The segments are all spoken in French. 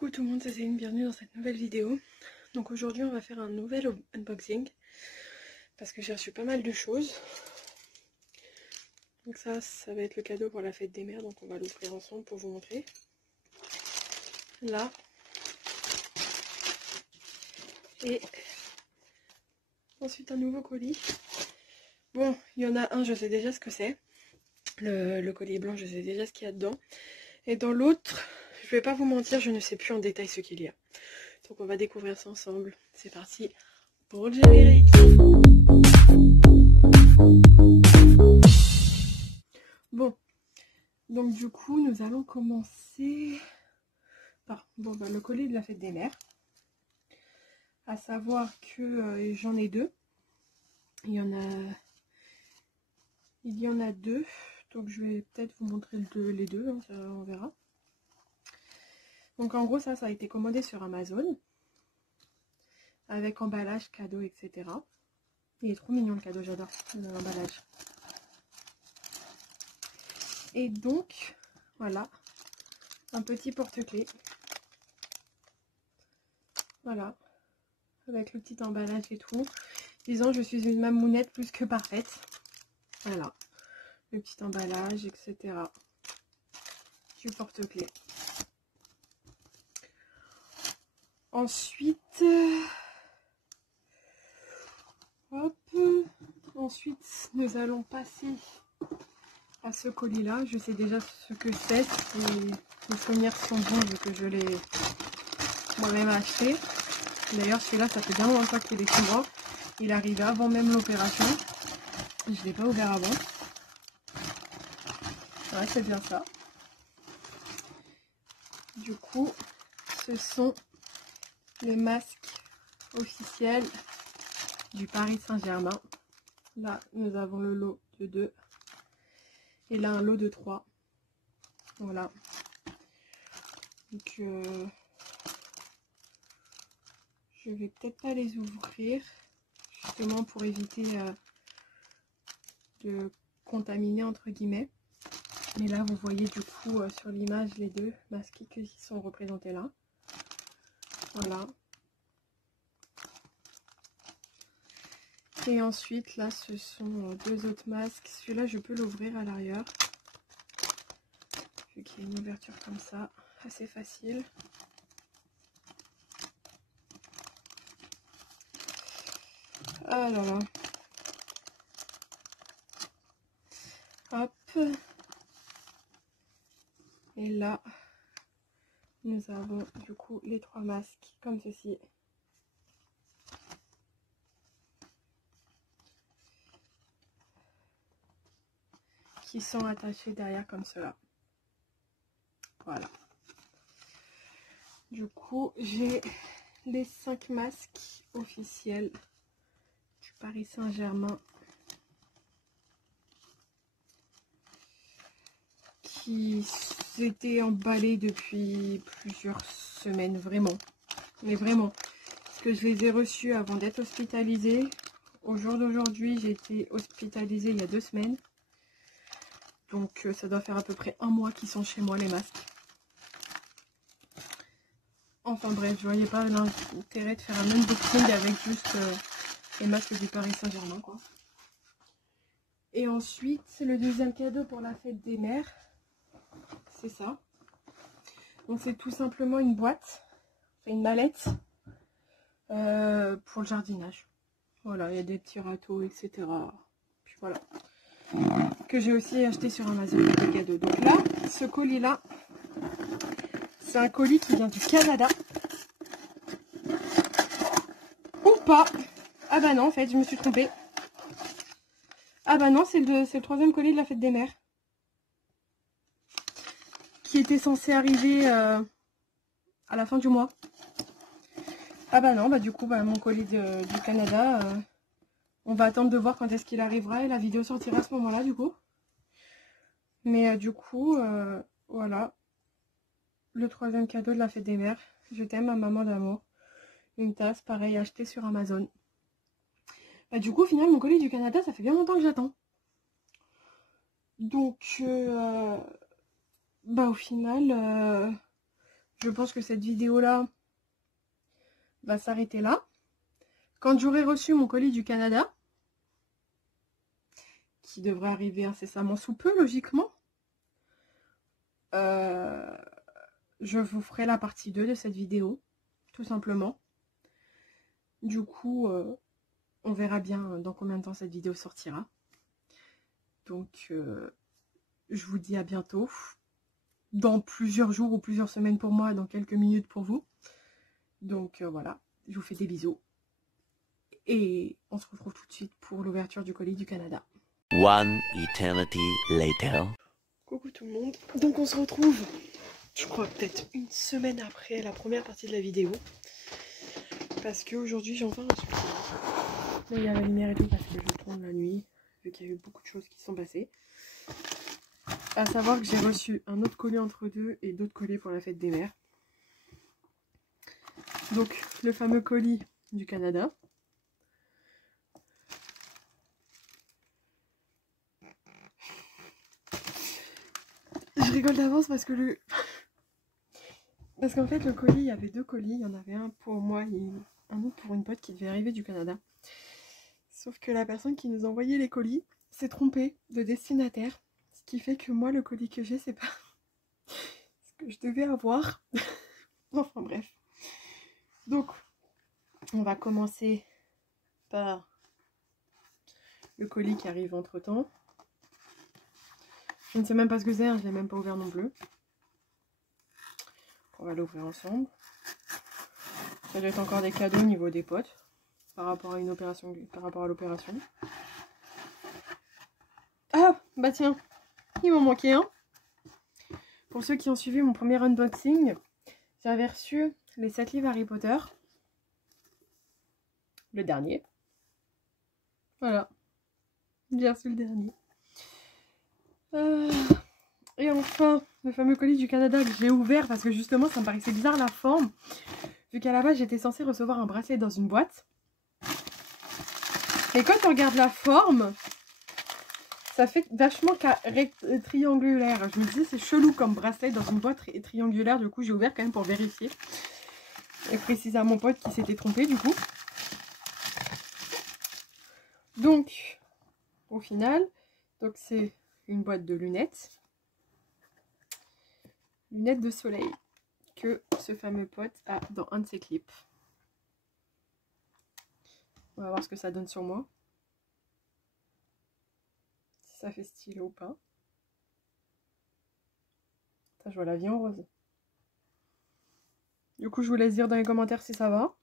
Coucou tout le monde, c'est Céline, bienvenue dans cette nouvelle vidéo. Donc aujourd'hui on va faire un nouvel unboxing parce que j'ai reçu pas mal de choses. Donc ça va être le cadeau pour la fête des mères, donc on va l'ouvrir ensemble pour vous montrer. Là. Et ensuite un nouveau colis. Bon, il y en a un, je sais déjà ce que c'est. Le colis blanc, je sais déjà ce qu'il y a dedans. Et dans l'autre, je vais pas vous mentir, je ne sais plus en détail ce qu'il y a. Donc on va découvrir ça ensemble. C'est parti pour le générique. Bon, donc du coup nous allons commencer par le colis de la fête des mères. À savoir que j'en ai deux. Il y en a deux. Donc je vais peut-être vous montrer les deux, hein, ça, on verra. Donc en gros ça a été commandé sur Amazon. Avec emballage, cadeau, etc. Il est trop mignon le cadeau, j'adore l'emballage. Et donc, voilà, un petit porte-clés. Voilà, avec le petit emballage et tout. Disons, je suis une mamounette plus que parfaite. Voilà, le petit emballage, etc. Du porte-clés. Ensuite, ensuite, nous allons passer à ce colis-là. Je sais déjà ce que c'est. Les souvenirs sont bons vu que je l'ai moi-même acheté. D'ailleurs, celui-là, ça fait bien longtemps qu'il est chez moi. Il arrivait avant même l'opération. Je ne l'ai pas ouvert avant. Ouais, c'est bien ça. Du coup, ce sont les masques officiels du Paris Saint-Germain. Là, nous avons le lot de 2. Et là, un lot de 3. Voilà. Donc, je vais peut-être pas les ouvrir. Justement pour éviter de contaminer entre guillemets. Mais là, vous voyez du coup sur l'image les deux masques qui sont représentés là. Voilà. Et ensuite, là, ce sont deux autres masques. Celui-là, je peux l'ouvrir à l'arrière. Vu qu'il y a une ouverture comme ça, assez facile. Ah là là. Hop. Et là, nous avons du coup les 3 masques comme ceci. Qui sont attachés derrière comme cela. Voilà. Du coup, j'ai les 5 masques officiels du Paris Saint-Germain qui s'étaient emballés depuis plusieurs semaines, vraiment. Mais vraiment. Parce que je les ai reçus avant d'être hospitalisée. Au jour d'aujourd'hui, j'ai été hospitalisée il y a 2 semaines. Donc ça doit faire à peu près 1 mois qu'ils sont chez moi les masques. Enfin bref, je voyais pas l'intérêt de faire un unboxing avec juste les masques du Paris Saint-Germain quoi. Et ensuite, le deuxième cadeau pour la fête des mères, c'est ça. Donc c'est tout simplement une boîte, enfin une mallette pour le jardinage. Voilà, il y a des petits râteaux, etc. Puis voilà. Que j'ai aussi acheté sur Amazon avec le cadeau. Donc là, ce colis-là, c'est un colis qui vient du Canada. Ou pas. Ah bah non, en fait, je me suis trompée. Ah bah non, c'est le 3e colis de la fête des mères. Qui était censé arriver à la fin du mois. Ah bah non, bah du coup, bah, mon colis du Canada, on va attendre de voir quand est-ce qu'il arrivera et la vidéo sortira à ce moment-là du coup. Mais du coup, voilà. Le 3e cadeau de la fête des mères. Je t'aime, ma maman d'amour. Une tasse, pareil, achetée sur Amazon. Bah, du coup, au final, mon colis du Canada, ça fait bien longtemps que j'attends. Donc, bah, au final, je pense que cette vidéo-là va s'arrêter là. Quand j'aurai reçu mon colis du Canada, qui devrait arriver incessamment sous peu, logiquement, je vous ferai la partie 2 de cette vidéo, tout simplement. Du coup, on verra bien dans combien de temps cette vidéo sortira. Donc, je vous dis à bientôt. Dans plusieurs jours ou plusieurs semaines pour moi, dans quelques minutes pour vous. Donc, voilà, je vous fais des bisous. Et on se retrouve tout de suite pour l'ouverture du colis du Canada. One eternity later. Coucou tout le monde. Donc on se retrouve, je crois peut-être une semaine après la première partie de la vidéo. Parce qu'aujourd'hui j'ai enfin reçu. Là il y a la lumière et tout parce que je tourne la nuit. Vu qu'il y a eu beaucoup de choses qui se sont passées. À savoir que j'ai reçu un autre colis entre deux et d'autres colis pour la fête des mères. Donc le fameux colis du Canada. Je rigole d'avance parce que parce qu'en fait le colis, il y avait deux colis, il y en avait un pour moi et un autre pour une pote qui devait arriver du Canada. Sauf que la personne qui nous envoyait les colis s'est trompée de destinataire, ce qui fait que moi le colis que j'ai c'est pas ce que je devais avoir. Enfin bref. Donc on va commencer par le colis qui arrive entre temps. Je ne sais même pas ce que c'est, hein, je ne l'ai même pas ouvert non plus. On va l'ouvrir ensemble. Ça doit être encore des cadeaux au niveau des potes par rapport à une opération, par rapport à l'opération. Ah bah tiens, il m'en manquait un. Pour ceux qui ont suivi mon premier unboxing, j'avais reçu les 7 livres Harry Potter. Le dernier. Voilà. J'ai reçu le dernier. Et enfin, le fameux colis du Canada que j'ai ouvert parce que justement ça me paraissait bizarre la forme. Vu qu'à la base j'étais censée recevoir un bracelet dans une boîte. Et quand on regarde la forme, ça fait vachement triangulaire. Je me disais c'est chelou comme bracelet dans une boîte triangulaire. Du coup j'ai ouvert quand même pour vérifier. Et préciser à mon pote qui s'était trompé du coup. Donc, au final, donc c'est une boîte de lunettes. Lunettes de soleil que ce fameux pote a dans un de ses clips. On va voir ce que ça donne sur moi. Si ça fait stylé ou pas. Ça, je vois la vie en rose. Du coup, je vous laisse dire dans les commentaires si ça va.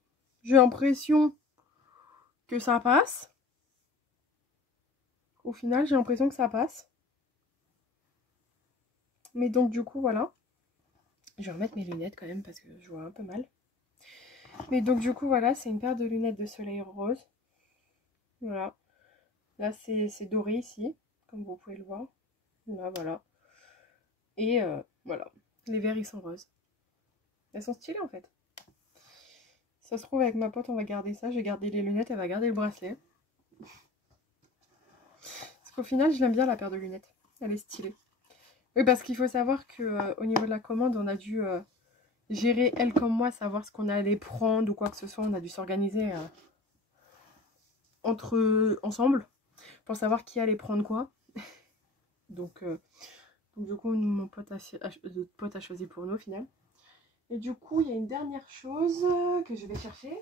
J'ai l'impression que ça passe. Au final, j'ai l'impression que ça passe. Mais donc, du coup, voilà. Je vais remettre mes lunettes quand même parce que je vois un peu mal. Mais donc, du coup, voilà, c'est une paire de lunettes de soleil rose. Voilà. Là, c'est doré ici, comme vous pouvez le voir. Là, voilà. Et voilà. Les verres, ils sont roses. Elles sont stylées, en fait. Ça se trouve, avec ma pote, on va garder ça. J'ai gardé les lunettes, elle va garder le bracelet. Parce qu'au final, je l'aime bien, la paire de lunettes. Elle est stylée. Oui, parce qu'il faut savoir que au niveau de la commande, on a dû gérer, elle comme moi, savoir ce qu'on allait prendre ou quoi que ce soit. On a dû s'organiser ensemble pour savoir qui allait prendre quoi. Donc du coup, mon pote a choisi pour nous au final. Et du coup, il y a une dernière chose que je vais chercher.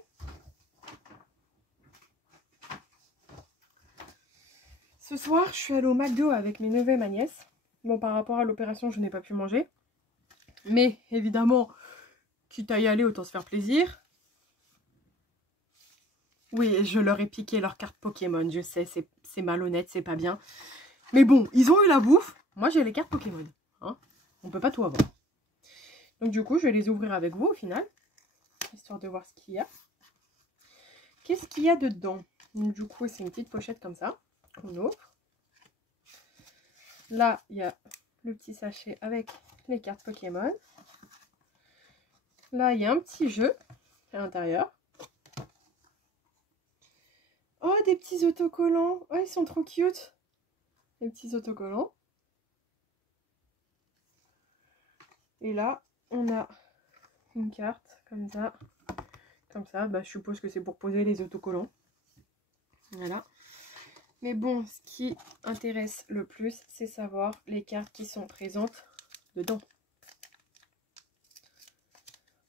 Ce soir, je suis allée au McDo avec mes neveux et ma nièce. Bon, par rapport à l'opération, je n'ai pas pu manger. Mais évidemment, quitte à y aller, autant se faire plaisir. Oui, je leur ai piqué leur carte Pokémon. Je sais, c'est malhonnête, c'est pas bien. Mais bon, ils ont eu la bouffe. Moi, j'ai les cartes Pokémon. Hein, on peut pas tout avoir. Donc du coup, je vais les ouvrir avec vous au final. Histoire de voir ce qu'il y a. Qu'est-ce qu'il y a dedans? Donc, du coup, c'est une petite pochette comme ça qu'on ouvre. Là, il y a le petit sachet avec les cartes Pokémon. Là, il y a un petit jeu à l'intérieur. Oh, des petits autocollants. Oh, ils sont trop cute. Les petits autocollants. Et là, on a une carte comme ça. Comme ça, bah, je suppose que c'est pour poser les autocollants. Voilà. Mais bon, ce qui intéresse le plus, c'est savoir les cartes qui sont présentes dedans.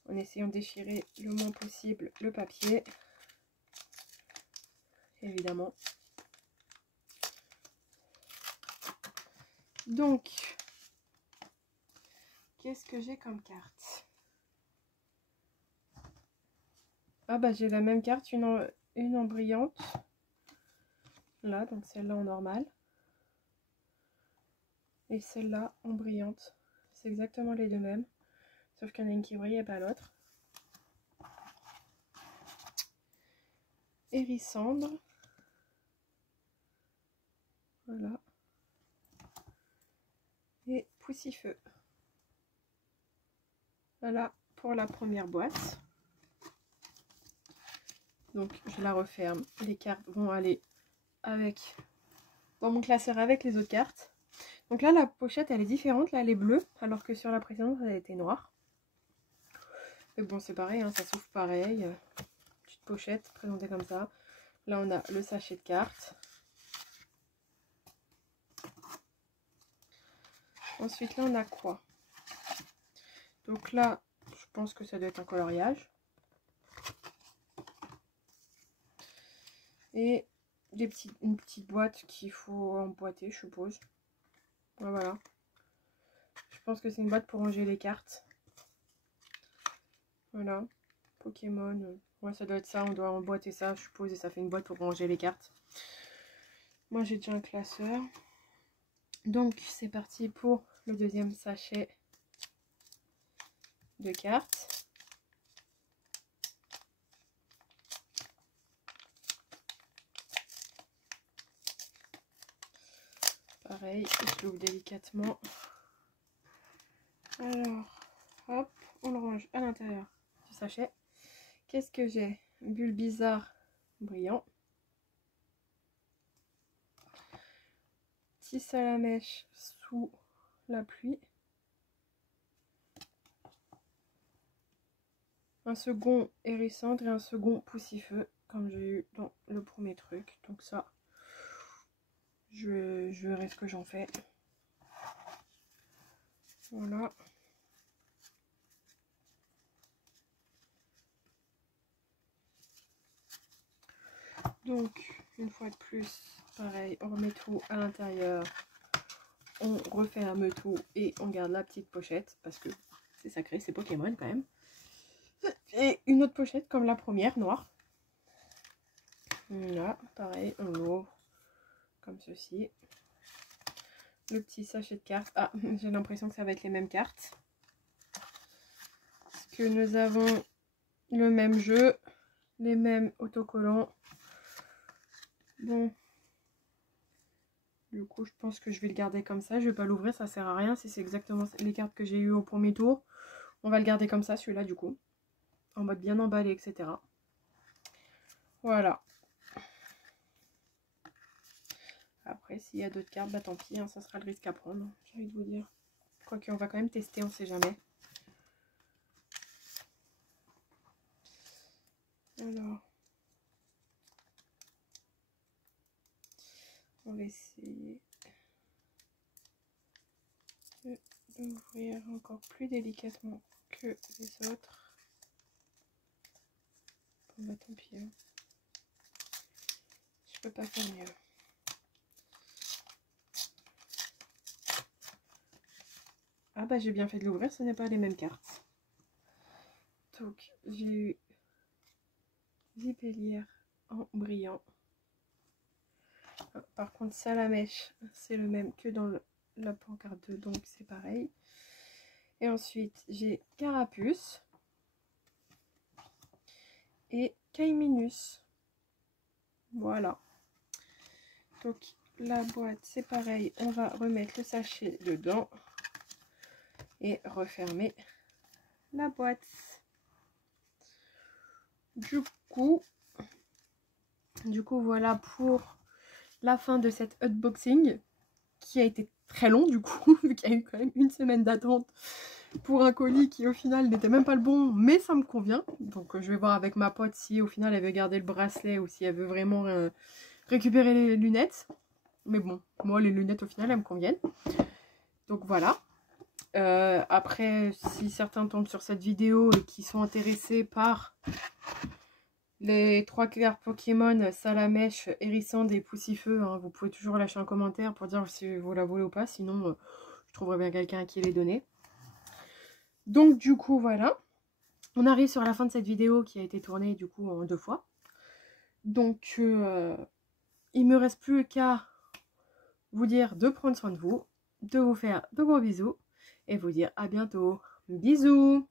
En essayant de déchirer le moins possible le papier. Évidemment. Donc, qu'est-ce que j'ai comme carte? Ah bah j'ai la même carte, une en brillante. Là, donc celle-là en normal. Et celle-là en brillante. C'est exactement les deux mêmes. Sauf qu'il y en a une qui brille et pas l'autre. Hérissandre. Voilà. Et Poussifeu. Voilà pour la première boîte. Donc je la referme. Les cartes vont aller avec dans mon classeur avec les autres cartes. Donc là la pochette elle est différente. Là elle est bleue alors que sur la précédente elle était noire. Mais bon c'est pareil, hein, ça s'ouvre pareil. Petite pochette présentée comme ça. Là on a le sachet de cartes. Ensuite là on a quoi? Donc là je pense que ça doit être un coloriage. Et une petite boîte qu'il faut emboîter, je suppose. Voilà. Je pense que c'est une boîte pour ranger les cartes. Voilà. Pokémon. Ouais, ça doit être ça. On doit emboîter ça, je suppose. Et ça fait une boîte pour ranger les cartes. Moi, j'ai déjà un classeur. Donc, c'est parti pour le deuxième sachet de cartes. Pareil, je l'ouvre délicatement. Alors, hop, on le range à l'intérieur du sachet. Qu'est-ce que j'ai? Bulbizarre brillant. Petit Salamèche sous la pluie. Un second Hérissandre et un second Poussifeu, comme j'ai eu dans le premier truc. Donc ça, je verrai ce que j'en fais. Voilà. Donc, une fois de plus, pareil, on remet tout à l'intérieur. On referme tout et on garde la petite pochette parce que c'est sacré, c'est Pokémon quand même. Et une autre pochette comme la première, noire. Là, pareil, on l'ouvre comme ceci. Le petit sachet de cartes. Ah, j'ai l'impression que ça va être les mêmes cartes. Parce que nous avons le même jeu, les mêmes autocollants. Bon. Du coup, je pense que je vais le garder comme ça. Je vais pas l'ouvrir, ça sert à rien. Si c'est exactement les cartes que j'ai eues au premier tour, on va le garder comme ça, celui-là, du coup. En mode bien emballé, etc. Voilà. Après, s'il y a d'autres cartes, bah tant pis, hein, ça sera le risque à prendre, j'ai envie de vous dire. Quoique, on va quand même tester, on sait jamais. Alors, on va essayer d'ouvrir encore plus délicatement que les autres. Bon bah tant pis, hein. Je peux pas faire mieux. Ah bah j'ai bien fait de l'ouvrir, ce n'est pas les mêmes cartes. Donc j'ai eu Vipellière en brillant. Par contre Salamèche, c'est le même que dans la pancarte 2, donc c'est pareil. Et ensuite j'ai Carapuce et Caiminus. Voilà. Donc la boîte c'est pareil, on va remettre le sachet dedans et refermer la boîte. Du coup voilà pour la fin de cet unboxing qui a été très long du coup, vu qu'il y a eu quand même une semaine d'attente pour un colis qui au final n'était même pas le bon, mais ça me convient. Donc je vais voir avec ma pote si au final elle veut garder le bracelet ou si elle veut vraiment récupérer les lunettes. Mais bon, moi les lunettes au final elles me conviennent. Donc voilà. Après, si certains tombent sur cette vidéo et qui sont intéressés par les 3 cartes Pokémon Salamèche, Hérissande et Poussifeu, hein, vous pouvez toujours lâcher un commentaire pour dire si vous la voulez ou pas. Sinon, je trouverai bien quelqu'un à qui les donner. Donc du coup, voilà. On arrive sur la fin de cette vidéo qui a été tournée du coup en 2 fois. Donc, il me reste plus qu'à vous dire de prendre soin de vous, de vous faire de gros bisous et vous dire à bientôt. Bisous!